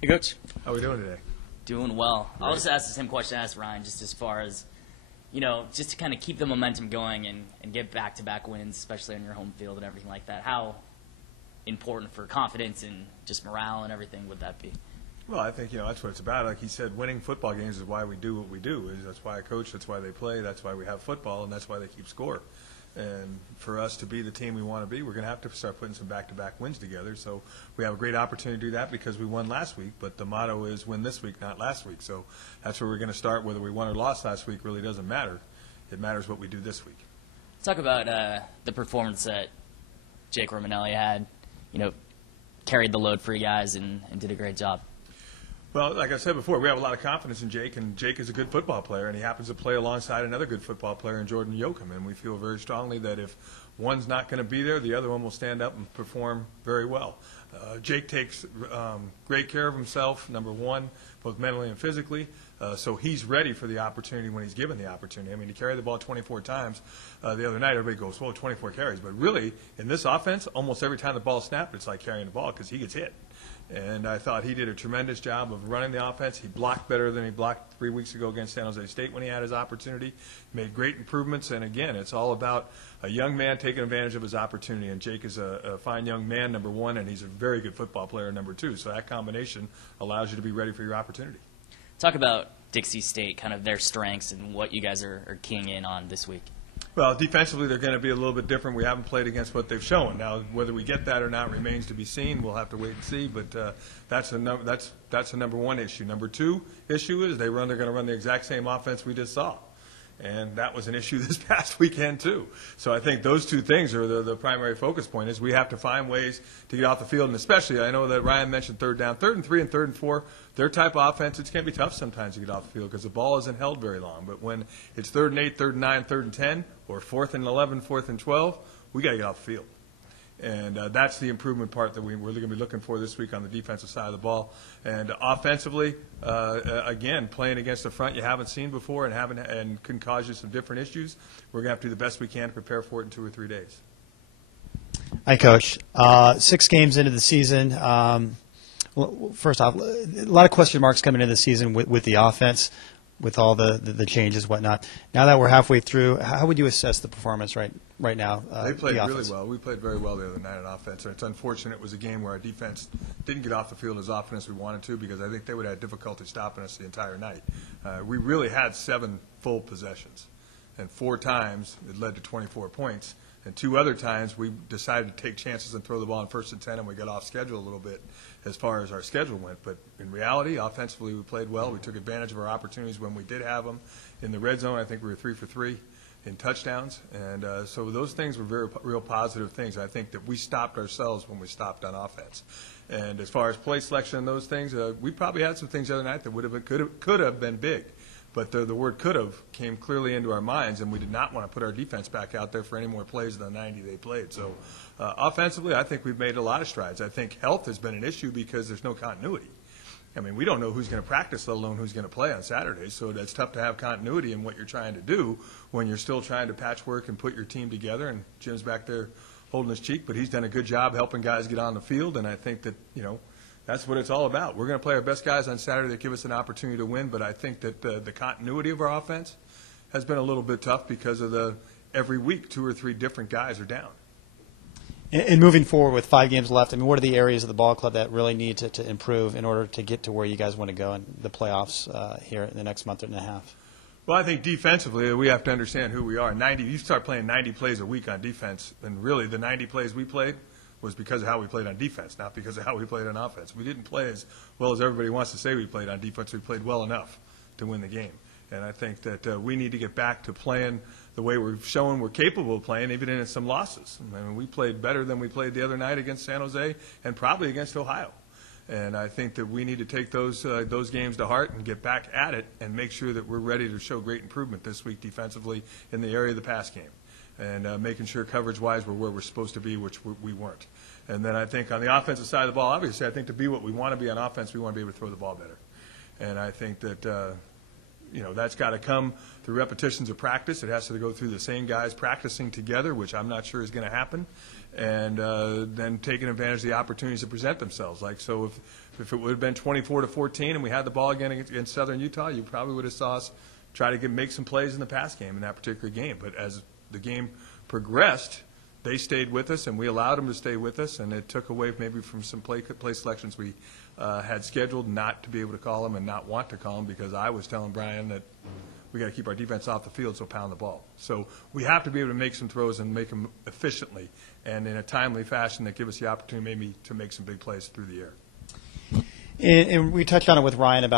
Hey, Coach. How are we doing today? Doing well. I'll just ask the same question I asked Ryan, just as far as, just to kind of keep the momentum going and get back-to-back wins, especially on your home field and everything like that. How important for confidence and just morale and everything would that be? Well, I think, that's what it's about. Like he said, winning football games is why we do what we do. That's why I coach, that's why they play, that's why we have football, and that's why they keep score. And for us to be the team we want to be, we're going to have to start putting some back-to-back wins together. So we have a great opportunity to do that because we won last week, but the motto is win this week, not last week. So that's where we're going to start. Whether we won or lost last week really doesn't matter. It matters what we do this week. Let's talk about the performance that Jake Romanelli had, carried the load for you guys and did a great job. Well, like I said before, we have a lot of confidence in Jake, and Jake is a good football player, and he happens to play alongside another good football player in Jordan Yoakum, and we feel very strongly that if one's not going to be there, the other one will stand up and perform very well. Jake takes great care of himself, number one, both mentally and physically, so he's ready for the opportunity when he's given the opportunity. I mean, he carried the ball 24 times the other night. Everybody goes, well, 24 carries. But really, in this offense, almost every time the ball snapped, it's like carrying the ball because he gets hit. And I thought he did a tremendous job of running the offense. He blocked better than he blocked 3 weeks ago against San Jose State when he had his opportunity. Made great improvements. And, again, it's all about a young man taking advantage of his opportunity. And Jake is a fine young man, number one, and he's a very good football player, number two. So that combination allows you to be ready for your opportunity. Talk about Dixie State, kind of their strengths and what you guys are keying in on this week. Well, defensively, they're going to be a little bit different. We haven't played against what they've shown. Now, whether we get that or not remains to be seen. We'll have to wait and see. But that's a number one issue. Number two issue is they're going to run the exact same offense we just saw. And that was an issue this past weekend, too. So I think those two things are the primary focus point is we have to find ways to get off the field. And especially, I know that Ryan mentioned third down. 3rd and 3 and 3rd and 4, their type of offense, it's going to be tough sometimes to get off the field because the ball isn't held very long. But when it's 3rd and 8, 3rd and 9, 3rd and 10, or 4th and 11, 4th and 12, we got to get off the field. And that's the improvement part that we're going to be looking for this week on the defensive side of the ball. And offensively, again, playing against the front you haven't seen before and can cause you some different issues. We're going to have to do the best we can to prepare for it in 2 or 3 days. Hi, Coach. 6 games into the season. First off, a lot of question marks coming into the season with the offense, with all the changes, whatnot. Now that we're halfway through, how would you assess the performance right now? They played really well. We played very well the other night on offense. It's unfortunate it was a game where our defense didn't get off the field as often as we wanted to because I think they would have had difficulty stopping us the entire night. We really had 7 full possessions, and 4 times it led to 24 points. And 2 other times we decided to take chances and throw the ball on 1st and 10, and we got off schedule a little bit as far as our schedule went. But in reality, offensively, we played well. We took advantage of our opportunities when we did have them. In the red zone, I think we were 3 for 3 in touchdowns. And so those things were real positive things. I think that we stopped ourselves when we stopped on offense. And as far as play selection and those things, we probably had some things the other night that could have been big. But the word could have came clearly into our minds, and we did not want to put our defense back out there for any more plays than the 90 they played. So offensively, I think we've made a lot of strides. I think health has been an issue because there's no continuity. I mean, we don't know who's going to practice, let alone who's going to play on Saturday. So it's tough to have continuity in what you're trying to do when you're still trying to patchwork and put your team together. And Jim's back there holding his cheek, but he's done a good job helping guys get on the field. And I think that, that's what it's all about. We're going to play our best guys on Saturday that give us an opportunity to win, but I think that the continuity of our offense has been a little bit tough because of every week 2 or 3 different guys are down. And moving forward with 5 games left, I mean, what are the areas of the ball club that really need to improve in order to get to where you guys want to go in the playoffs here in the next month and a half? Well, I think defensively we have to understand who we are. You start playing 90 plays a week on defense, and really the 90 plays we played was because of how we played on defense, not because of how we played on offense. We didn't play as well as everybody wants to say we played on defense. We played well enough to win the game. And I think that we need to get back to playing the way we've shown we're capable of playing, even in some losses. I mean, we played better than we played the other night against San Jose and probably against Ohio. And I think that we need to take those games to heart and get back at it and make sure that we're ready to show great improvement this week defensively in the area of the pass game. And making sure coverage-wise we're where we're supposed to be, which we weren't. And then I think on the offensive side of the ball, obviously I think to be what we want to be on offense, we want to be able to throw the ball better. And I think that that's got to come through repetitions of practice. It has to go through the same guys practicing together, which I'm not sure is going to happen. And then taking advantage of the opportunities that present themselves. Like, so if If it would have been 24-14 and we had the ball again against Southern Utah, you probably would have saw us try to make some plays in the pass game in that particular game. But as the game progressed, they stayed with us, and we allowed them to stay with us, and it took away maybe from some play selections we had scheduled not to be able to call them and not want to call them, because I was telling Brian that we got to keep our defense off the field, so pound the ball. So we have to be able to make some throws and make them efficiently and in a timely fashion that give us the opportunity maybe to make some big plays through the air. And we touched on it with Ryan about